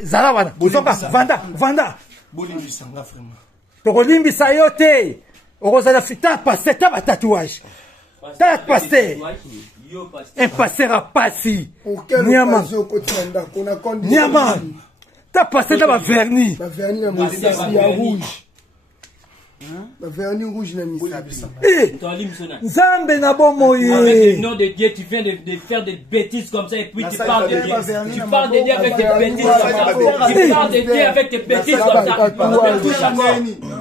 Zala wana. Bozoka vanda. Bolimbisa nga vraiment. Tokolimbisa yo te. Okozala fita passer ta tatouage. Ta passer. Un passer à passi. Niama. Niama. Ta passer ta vernis. La vernis rouge. La vernis rouge n'a mis ça. Zambe na bon moye. Avec le nom de Dieu, tu viens de faire des bêtises comme ça et puis tu parles de Dieu. Tu parles de Dieu avec des bêtises comme ça. Tu parles de Dieu avec des bêtises comme ça.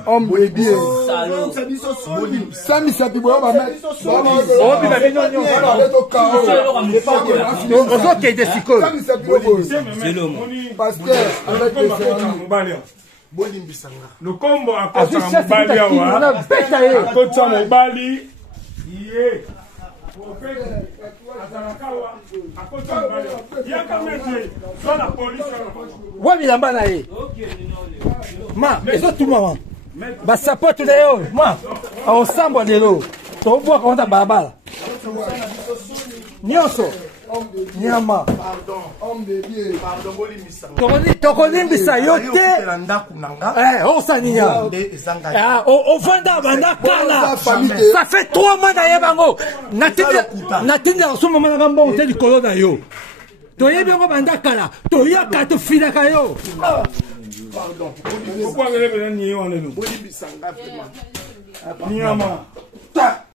Homme de Dieu. Sami sapi boyo ba mettre. Obi ba bino nyo. Ozo ke de siko. Pasteur avec le vernis. Le combo à côté de Mobali, à côté de Mobali, ma ezotuma basapote na yo ma aosambwa lelo tobwaka onda balabala nyonso nyama tokolimbisa yo te osaniya ovanda banda kala ça fait 3 mois na ye bango natindi asoma manaka mbongo te likolo na yo toyebi yango banda kala toyaka tofilaka yo pourquoi vous avez besoin de nier?